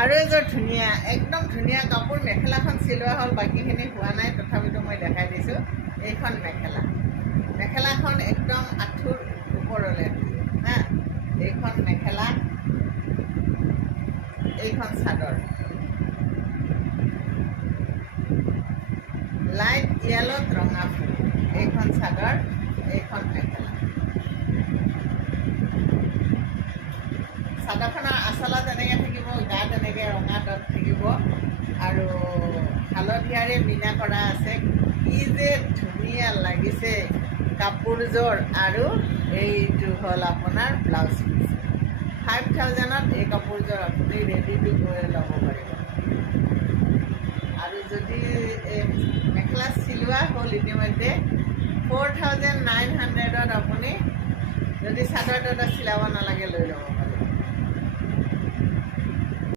আৰু এযোৰ ধুনীয়া একদম ধুনীয়া কাপোৰ মেখেলাখন চিলোৱা হ'ল বাকীখিনি হোৱা নাই তথাপিতো মই দেখাই দিছোঁ এইখন মেখেলাখন একদম আঁঠুৰ ওপৰলৈ হা এইখন মেখেলা এইখন চাদৰ লাইট য়েলত ৰঙা ফুল এইখন চাদৰ এইখন মেখেলা চাদৰখনৰ আঁচলত এনেকৈ থাকিব গাত এনেকৈ ৰঙা দট থাকিব আৰু হালধীয়াৰে মীনা কৰা আছে কি যে ধুনীয়া লাগিছে কাপোৰযোৰ আৰু এইটো হ'ল আপোনাৰ ব্লাউজ পিচ 5000ত এই কাপোৰযোৰ আপুনি ৰেডি টু গৈ ল'ব পাৰিব আৰু যদি মেখেলা চিলোৱা হ'ল ইতিমধ্যে 4900ত আপুনি যদি চাদৰ তাদৰ চিলাব নালাগে লৈ ল'ব